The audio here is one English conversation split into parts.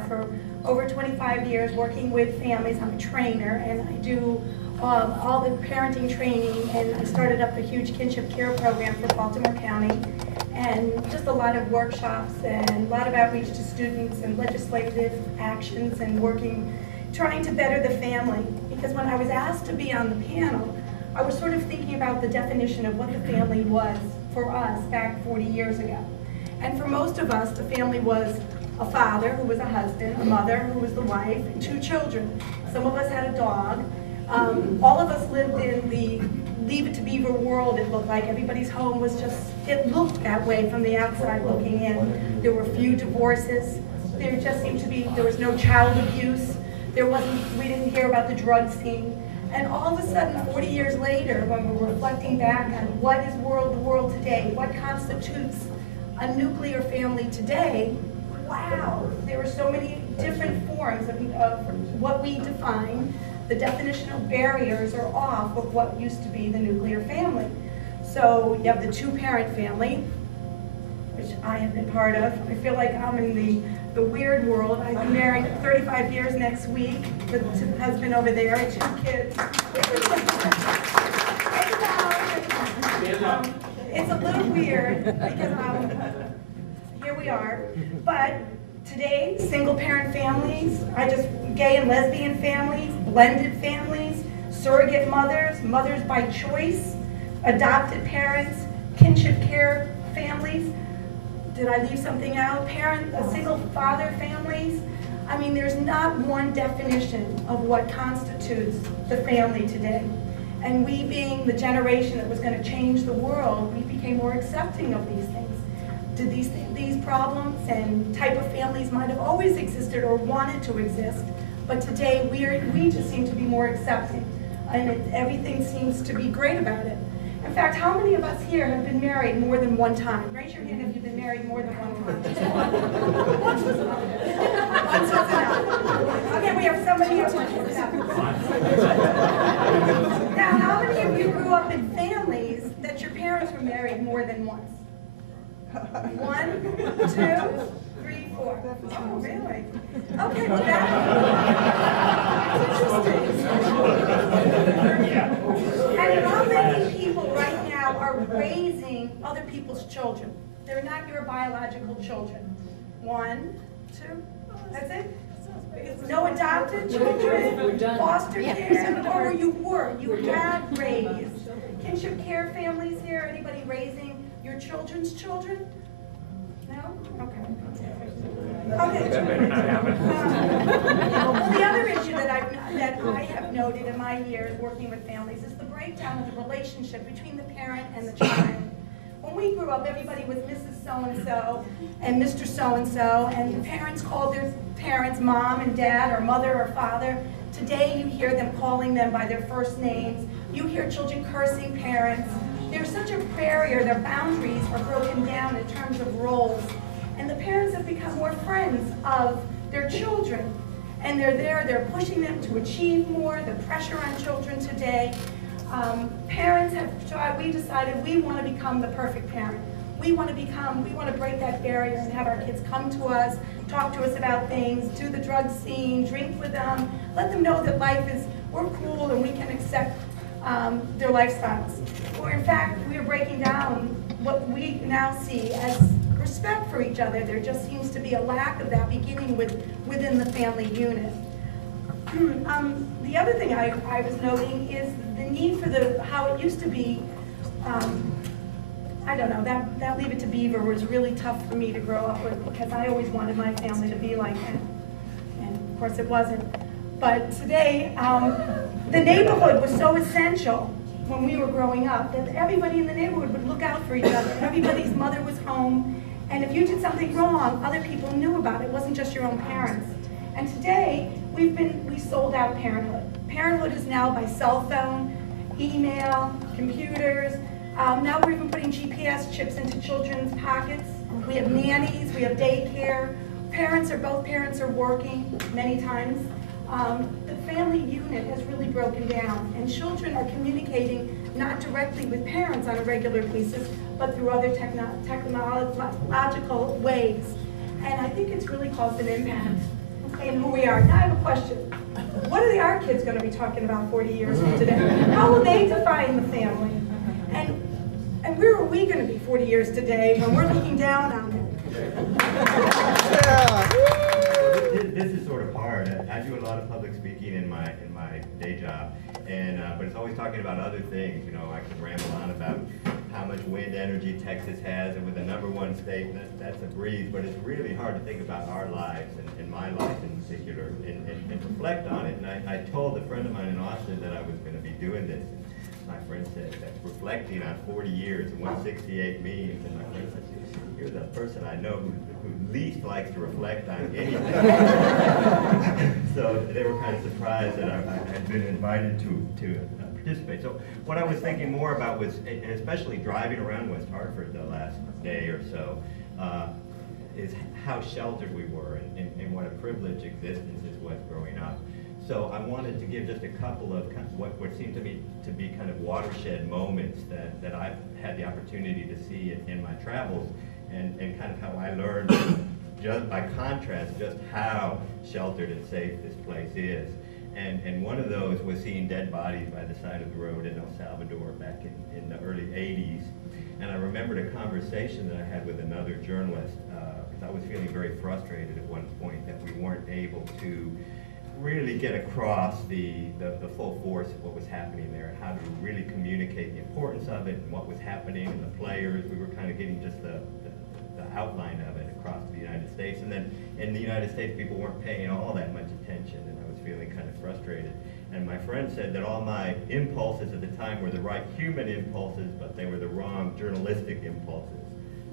now for over 25 years working with families. I'm a trainer, and I do all the parenting training, and I started up a huge kinship care program for Baltimore County, and just a lot of workshops and a lot of outreach to students and legislative actions and trying to better the family. Because when I was asked to be on the panel, I was sort of thinking about the definition of what the family was for us back 40 years ago. And for most of us, the family was a father who was a husband, a mother who was the wife, and 2 children. Some of us had a dog. All of us lived in the Leave It to Beaver world, it looked like. Everybody's home was just, it looked that way from the outside looking in. There were few divorces. There just seemed to be, there was no child abuse. We didn't hear about the drug scene. And all of a sudden, 40 years later, when we're reflecting back on what is the world today, what constitutes a nuclear family today, wow, there are so many different forms of what we define. The definitional barriers are off of what used to be the nuclear family. So you have the 2-parent family, which I have been part of. I feel like I'm in the weird world. I've been married 35 years next week with a husband over there and 2 kids. It's a little weird because here we are. But today, single-parent families, gay and lesbian families, blended families, surrogate mothers, mothers by choice, adopted parents, kinship care families. Did I leave something out? Single father families. I mean, there's not one definition of what constitutes the family today. And we, being the generation that was going to change the world, we became more accepting of these things. These problems and type of families might have always existed or wanted to exist, but today we just seem to be more accepting, and everything seems to be great about it. In fact, how many of us here have been married more than one time? Raise your hand if you've been married more than one time. Just one. Once was enough. Once was enough. Okay, we have somebody here. Once was enough. Now, how many of you grew up in families that your parents were married more than once? 1, 2, 3, 4. Oh, really? Okay, well that's interesting. And how many people right now are raising other people's children? They're not your biological children. 1, 2, that's it? No adopted children, foster care, or you had raised. Kinship care families here, anybody raising your children's children? No? Okay. Well, the other issue that I have noted in my years working with families is the breakdown of the relationship between the parent and the child. When we grew up, everybody was Mrs. So-and-so and Mr. So-and-so, and the parents called their parents mom and dad or mother or father. Today, you hear them calling them by their first names. You hear children cursing parents. There's such a barrier, their boundaries are broken down in terms of roles. And the parents have become more friends of their children. And they're pushing them to achieve more, the pressure on children today. Parents we decided we want to become the perfect parent. We want to break that barrier and have our kids come to us, talk to us about things, do the drug scene, drink with them, let them know that we're cool and we can accept their lifestyles. Or in fact, we are breaking down what we now see as respect for each other. There just seems to be a lack of that beginning within the family unit. The other thing I was noting is the need for how it used to be, I don't know, that Leave It to Beaver was really tough for me to grow up with because I always wanted my family to be like that. And of course it wasn't. But today, the neighborhood was so essential when we were growing up that everybody in the neighborhood would look out for each other. Everybody's mother was home, and if you did something wrong, other people knew about it. It wasn't just your own parents. And today, we sold out parenthood. Parenthood is now by cell phone, email, computers. Now we're even putting GPS chips into children's pockets. We have nannies, we have daycare. Both parents are working many times. The family unit has really broken down, and children are communicating not directly with parents on a regular basis, but through other technological ways. And I think it's really caused an impact. in who we are. Now I have a question. What are our kids going to be talking about 40 years from today? How will they define the family? And where are we going to be 40 years today when we're looking down on them? This is sort of hard. I do a lot of public speaking in my day job, but it's always talking about other things. You know, I can ramble on about how much wind energy Texas has, and with the #1 state, that's a breeze. But it's really hard to think about our lives and my life in particular, and reflect on it. And I told a friend of mine in Austin that I was going to be doing this. My friend said, that's reflecting on 40 years and what 68 means. And my friend said, you're the person I know who least likes to reflect on anything. So they were kind of surprised that I had been invited to participate. So what I was thinking more about was, and especially driving around West Hartford the last day or so, is how sheltered we were and what a privileged existence this was growing up. So I wanted to give just a couple of what seemed to me to be kind of watershed moments that I've had the opportunity to see in my travels, and kind of how I learned, just by contrast, just how sheltered and safe this place is. And one of those was seeing dead bodies by the side of the road in El Salvador back in the early 80s. And I remembered a conversation that I had with another journalist, because I was feeling very frustrated at one point that we weren't able to really get across the full force of what was happening there, and how to really communicate the importance of it and what was happening and the players. We were kind of getting just the outline of it across the United States. And then in the United States, people weren't paying all that much attention, and I was feeling kind of frustrated. And my friend said that all my impulses at the time were the right human impulses, but they were the wrong journalistic impulses.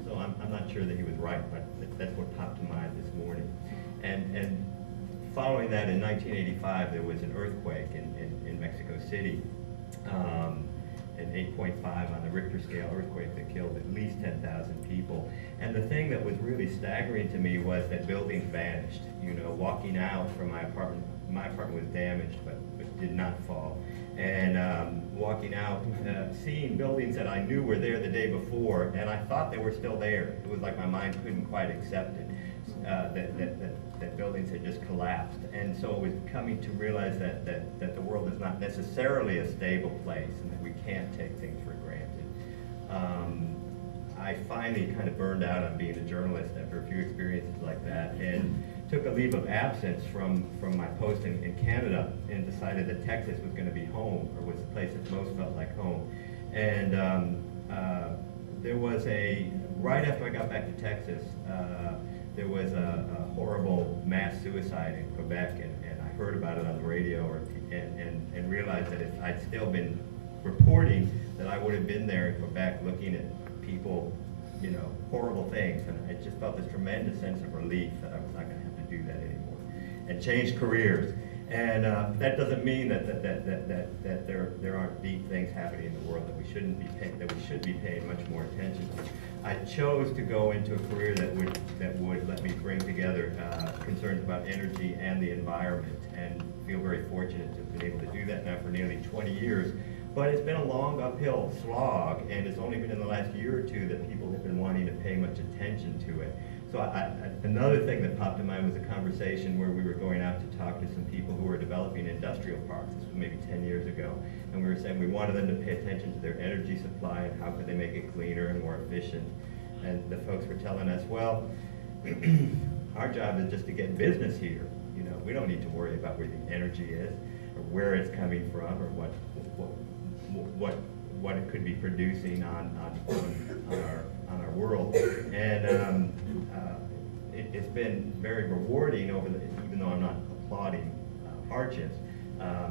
So I'm not sure that he was right, but that's what popped to mind this morning. And following that, in 1985, there was an earthquake in Mexico City, an 8.5 on the Richter scale earthquake that killed at least 10,000 people. And the thing that was really staggering to me was that buildings vanished. You know, walking out from my apartment was damaged, but did not fall. And walking out, seeing buildings that I knew were there the day before, and I thought they were still there. It was like my mind couldn't quite accept it, that buildings had just collapsed. And so it was coming to realize that the world is not necessarily a stable place, and that we can't take things for granted. I finally kind of burned out on being a journalist after a few experiences like that, and took a leave of absence from my post in Canada, and decided that Texas was going to be home, or was the place that most felt like home. And there was right after I got back to Texas, there was a horrible mass suicide in Quebec, and I heard about it on the radio, and realized that if I'd still been reporting, that I would have been there in Quebec looking at people, you know, horrible things, and I just felt this tremendous sense of relief that I was not going to have to do that anymore, and change careers. And that doesn't mean that there aren't deep things happening in the world that we should be paying much more attention to. I chose to go into a career that would let me bring together concerns about energy and the environment, and feel very fortunate to have been able to do that now for nearly 20 years. But it's been a long uphill slog, and it's only been in the last year or two that people have been wanting to pay much attention to it. So another thing that popped in mind was a conversation where we were going out to talk to some people who were developing industrial parks. This was maybe 10 years ago. And we were saying we wanted them to pay attention to their energy supply and how could they make it cleaner and more efficient. And the folks were telling us, well, our job is just to get business here. You know, we don't need to worry about where the energy is, or where it's coming from, or what it could be producing on our world. And it's been very rewarding even though I'm not applauding hardships.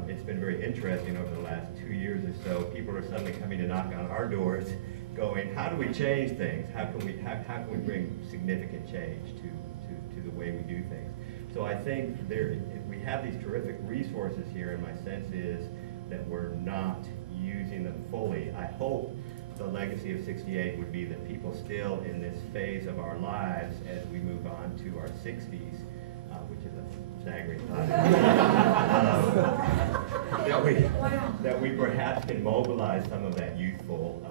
It's been very interesting over the last 2 years or so. People are suddenly coming to knock on our doors, going, how do we change things? How can we bring significant change to the way we do things? So I think we have these terrific resources here, and my sense is that we're not using them fully. I hope the legacy of 68 would be that people still in this phase of our lives, as we move on to our 60s, which is a staggering thought, that we perhaps can mobilize some of that youthful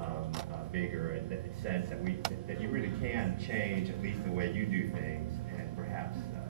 vigor and that sense that you really can change at least the way you do things,